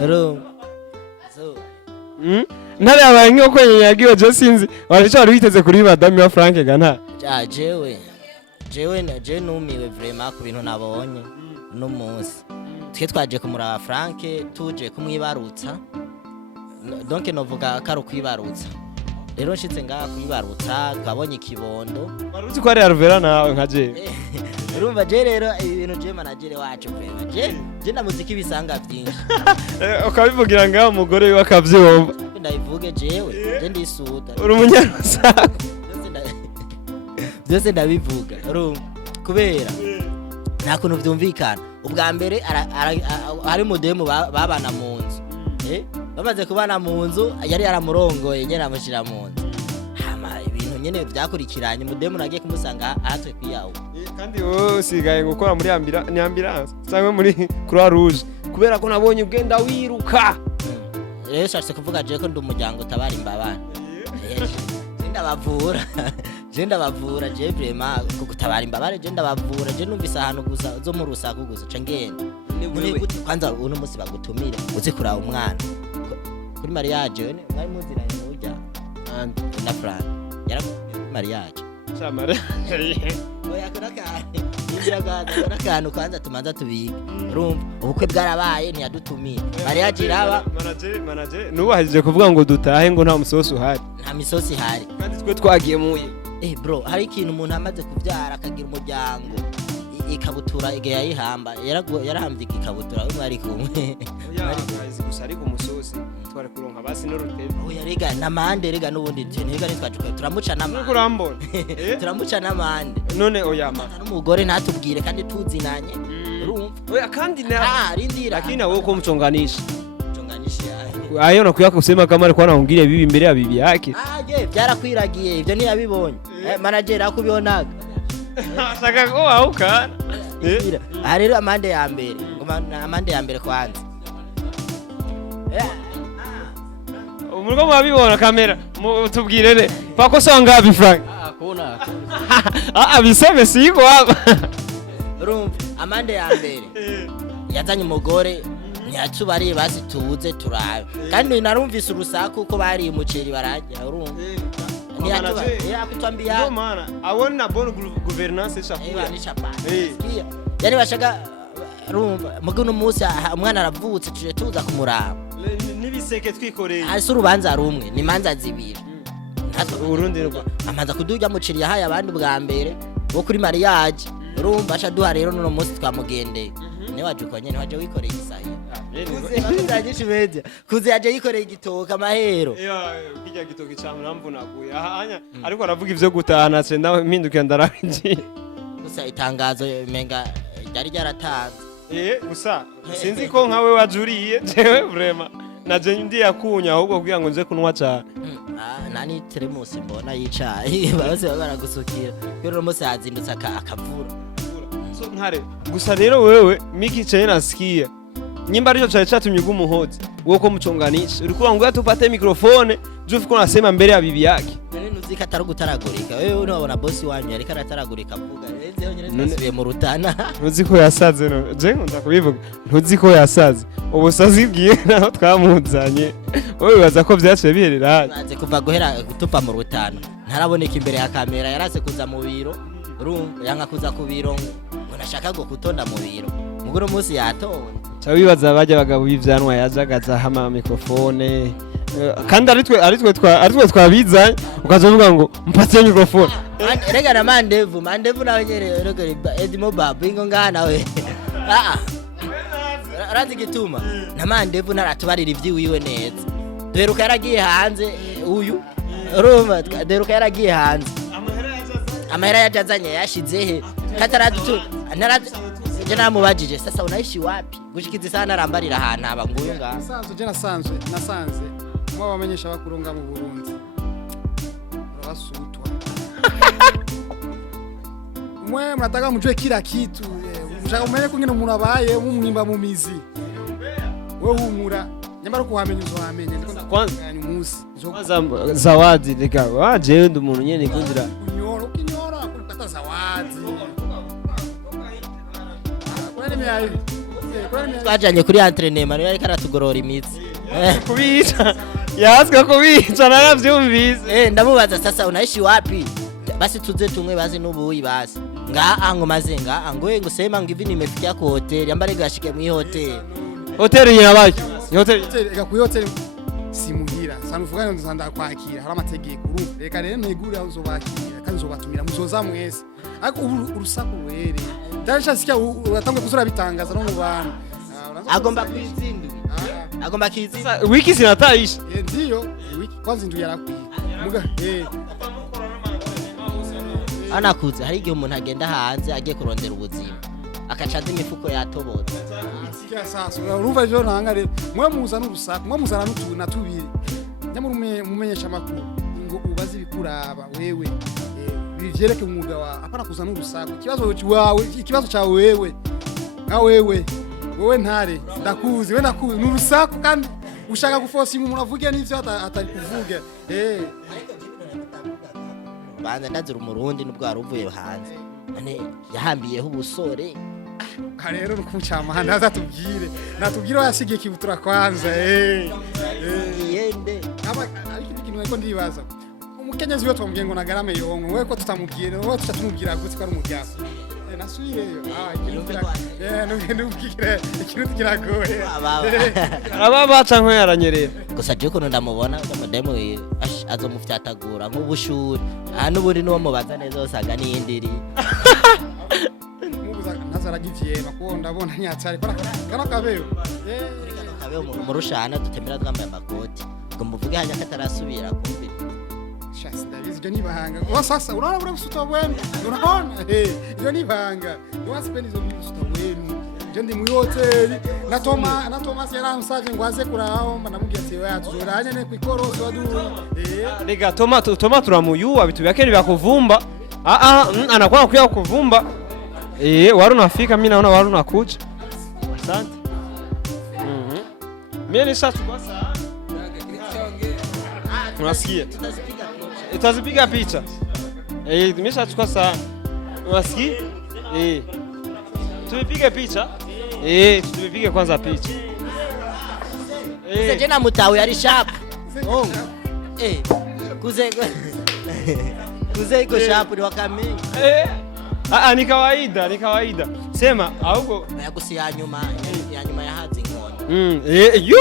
Ro. So. Ntare abaye nko kwenyagiwe je sinzi waricho wari witeze kuri madame wa Frank gana. Jewe numiwe vraiment ku bintu nabonye no munsi. Twe twaje kumuraba Frank tuje kumwibarutsa. Donc novuga karo kwibarutsa. Rero nshitse ngaha kwibarutsa twabonye ikibondo. Waruzi ko ari Alvera nawe nka je. Urumva je rero ibintu je manager wacu vraiment. Je ndamuziki bisanga byinshi. Ukabivugira ngaho umugore we akavyumva. Ndabivuge jewe je ndisuda. Uri umunyarusaka. Byose ndabivuga. Urumva kubera nta kuntu byumvikana. Ubwa mbere hari mudemu babana mu nzu. Bamaze kubana mu nzu yari yaramurongoye nyene amushira mu nzu. Hama ibintu nyene byakurikiranye mudemu nagiye kumusanga ahatwe kwiyawo. Kandi wowe usigaye gukora muri ambulance cyangwa muri Croix Rouge kubera ko nabonye ugenda wiruka. Rero shatse kuvuga je ko ndi umuryango utabara imbabane. Je ndabavura je vraiment kugutabara imbabare je ndabavura je numvise ahantu gusa zo mu rusaku gusa cengenda. Kwanza uno musi bagutumire uze kuraba umwana. Kuri mariage mwari muziranye n'urya na Frank yarakuye mariage. Chamare. Oya kurakantu kwanza tumanza tubiga. Urumva ubukwe bwarabaye ntiyadutumiye. Mariage iraba manager nubahije kuvuga ngo dutahe ngo nta musosi uhari. Nta misosi ihari. Kandi twe twagiye muye. Bro hari ikintu umuntu amaze kuvyara akagira umuryango ikabutura igihe yayihamba yarahambye ikabutura we mwari kumwe. Yazi gusa ari ku musosi twari kuronka basi no rutebe. Oya rega namande rega nubundi ntega nitwajuka turamuca namande. Kurambona. Turamuca namande. None oyama. N'umugore ntatubwire kandi tuzinanye. Urumva? Oya kandi na rindira. Lakini wewe uko mchonganishi. Mchonganishi ayo nakuya kusema kama alikuwa anaongelea bibi mbele ya bibi yake. Je byarakwiragiye ibyo ntiyabibonye. Manager akubibonaga. Saka ko auka. Rero amande ya mbere amande ya mbere kwanza. Umuriko mwabibona kamera tubwire re pako songa bi Frank. Kuna. Biseme siko hapa. Urumva amande ya mbere yazanye umugore ntiyacubariye basi tubuze turabe kandi narumvise urusaku ko bari umuceri barajya urumva ntiyakutwambia no maana abona bonne gouvernance chapeau ni chapa yani bashaka urumva muguno musi umwana aravutse tuje tuza kumuraba nibiseke twikoreye hasi urubanza rumwe ni manza zibiri Burundi rwo amanza kuduja muceri yahaye abandi bwa mbere bo kuri mariage urumva acha duha rero no musi twamugendeye ne wajukonye ne waje wikoreye isahi kuze yaje yikoreye igitoka amahero kijya gitoki cyane namvuna kuye ahanya ariko aravuga ivyo gutahana se nawe mpinduke ndarabije gusa itangazo menga ryari ryaratanze gusa sinzi ko nkawe wajuriye jewe vraiment naje ndi yakunya ahubwo kugira ngo nze kunwa cyane nani Tremus mbona yicaye bose baragusukira rero mose yazindutse akavura so nkare gusa rero wewe miki cyane nasikia nyimba richo cyari cyatumye gumuhoza woko mchonganisha ulikuwa ngoya tupate mikrofone jufu kuna sema mbele ya bibi yake nuzika atari gutaragurika wewe unabona boss wanyu yari karataragurika avuga reze yonyine twasubiye mu rutana ntuziko yasaze no je nkunda kubivuga ntuziko yasaze ubusazi bwiye naho twamuzanye wowe baza ko byaciye biherera baze kuva guhera tupa mu rutana ntaraboneka imbere ya kamera yarase kuza mu biro yanga kuza ku biro ngo nashaka go kutonda mu biro muguru munsi yatonda wibaza bajya bagabo b'ivyanwa yajagaza hama mikrofone kandi aritwe twabizanye ukazovuga ngo mpatie mikrofone rega na mandevu nawe nyere rega Edimo Babu ingo ngana we arazi gituma na mandevu naratubarira ivyiwiwe neza deruka yaragiye hanze uyu urumva deruka yaragiye hanze amahera yajazanye yashize he kataradutu je namubajije sasa unaishi wapi gushikiza sana arambarira ahantu aba nguyu nga nasanze mwa bamenyesha bakurunga mu Burundi urasutwa mwe mnataka mjue kila kitu mshaka umenye kungine umuntu abaye mumwimba mu mizi wewe humura nyamara kuhamenya uzohamenya ndiko kwanza zawadi reka waje ndi umuntu nyene kundira ukinyora kupata zawadi kuna nime yayi twajanye kuri entraînement niyo ariko aratugorora imitsi kubica yazwe kubica naravyumvise ndamubaza sasa unaishi wapi basi tuze tumwe basi n'ubuyi basi ngo maze ngo sema ngo ivi nimefikia ku hotel ambare gashike mu hotel yabaki hotel ku hotel simuhira sana uvugana nzanda kwakira hari amategeko reka rero ntegura uzobakira kandi uzobatumira muzoza mwese ariko urusaku were ndashasikia uratangwe kuzura bitangaza no mu bantu agomba kwizindu wiki sinataisha ndiyo wiki kwanza ndu yarakwiye muga anakuze hari igihe umuntu agenda hanze agiye kurondera ubuzima akacaza imifuko yatobotse sikia sasa urumva jo ntangare mwe muza n'urusaku mwe muzana n'utuna tubiri nyamurume mumenyesha makuru ngo ubaze bikuraba wewe bivyereke umwuga wa apana kuzana n'urusaku ikibazo cyawe wewe nka wewe ntare ndakuzi we nakuzi n'urusaku kandi ushaka gufosa umuntu avuge n'ivyo atari kuvuga banza ndazira umurundi nubwo aruvuye hanze none yahambiyeho ubusore rero nukucama nazatubwire natubwire yasigiye kibutura kwanza yende ariko ikintu nako ndibaza umukenyezi we twamubwiye ngo nagarame yongo we ko tutamubwire we tutamubwira gutse ko ari umuryango nasubireyo ikintu kiragoye ababaca nko yaranyerera gusa je ko ndamubona ndamudemo azomufyatagura nk'ubushuri n'uburi n'uwo mubaza neza usanga n'indiri nazaragiviye bako ndabona nyatsari kana kabeyo mu rushana dutemera twambaye amakoti ngo muvuge hanya katarasubira kumbi shasi ndabizi ibyo nibahanga sasa urabura gusuta wenu urabona ibyo nibahanga wasipeni zo gusuta wenu je ndi mu hotel na Thomas yaramsaje ngo aze kuraho ndamubwiye ati we atuzuranye ne kwikoroso wadu rega Thomas turamuyuwa bitu byake byakuvumba anakuwa kuya kuvumba wari unafika mimi naona wari unakuja asante mimi nishachu kwa saa unasikia utazipiga picha nimeshachukua saa unasikia tupige picha tupige kwanza picha je na mutawe yari sharp kuze iko sharp ni wakamini ni kawaida sema ahubwo yagusi ya nyuma ya hazi inkoni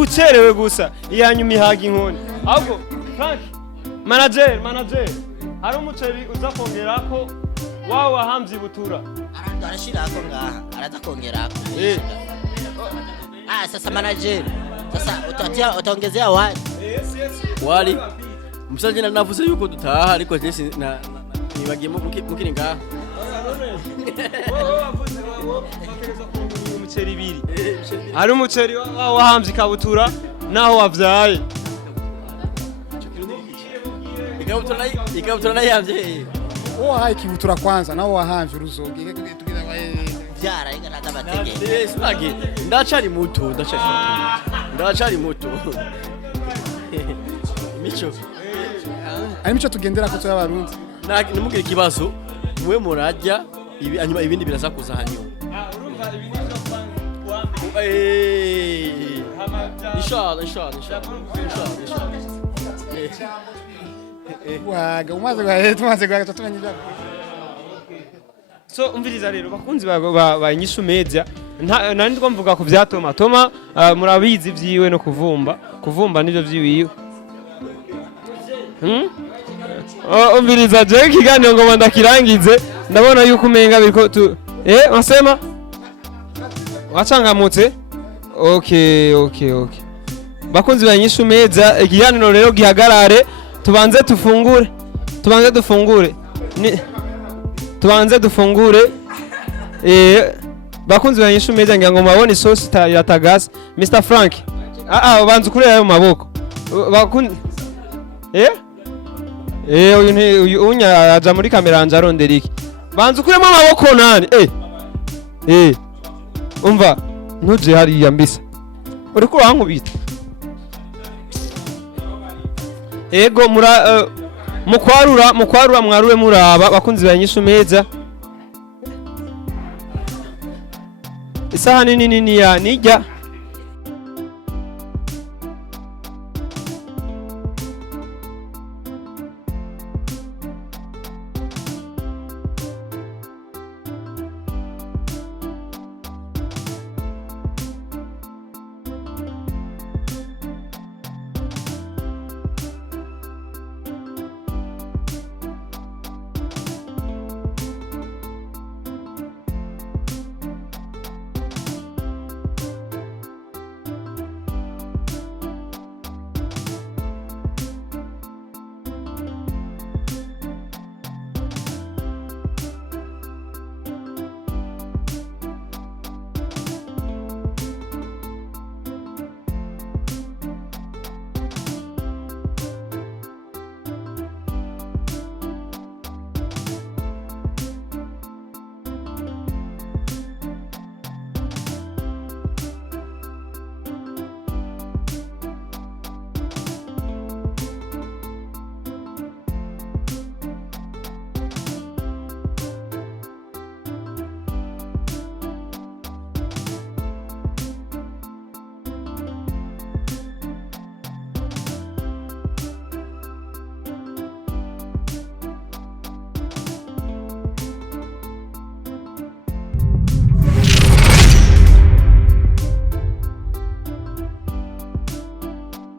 ucerewe gusa ya nyuma ihaga inkoni ahubwo Frank manager hari umuceri uza kongerako wawe wahamvye butura arashirako ngaha araza kongerako sasa manager sasa utaongezea wali msanje navuze yuko dutaha ariko je nibagiyemo mukiri ngaha umuceri ibiri hari umuceri wahamvye kabutura naho wavyaye ikabutura nayamvye hayi kibutura kwanza naho wahamvye uruzoge vyara inga natabatege simagi ndacari muto mico tugendera ko y'abarundi nimugire ikibazo mwe murajya hanyuma ibindi biraza kuza hanyuma inshallah waga umaze tumanyiza so umviriza rero bakunzi ba Inyishu Media nari ndiko mvuga ku vya Toma murabizi vyiwe no kuvumba nivyo vyiwiwe umviriza je kiganiro ngo ndakirangize ndabona yuko umenga biriko wasema wachangamutse okay bakunzi ba Inyishu Media ikiganiro rero gihagarare tubanze dufungure bakunzi ba Inyishu Media ngira ngo mabone sauce ya tagasi Mr Frank banze kurera ayo maboko bakunzi uyu unya aja muri kamera anje arondera iki banze kuremo amaboko nani umva ntuje hariya mbisa uriko urankubita ego mukwarura mwarure muraba bakunzi ba Inyishu Media isahani nini ya nijya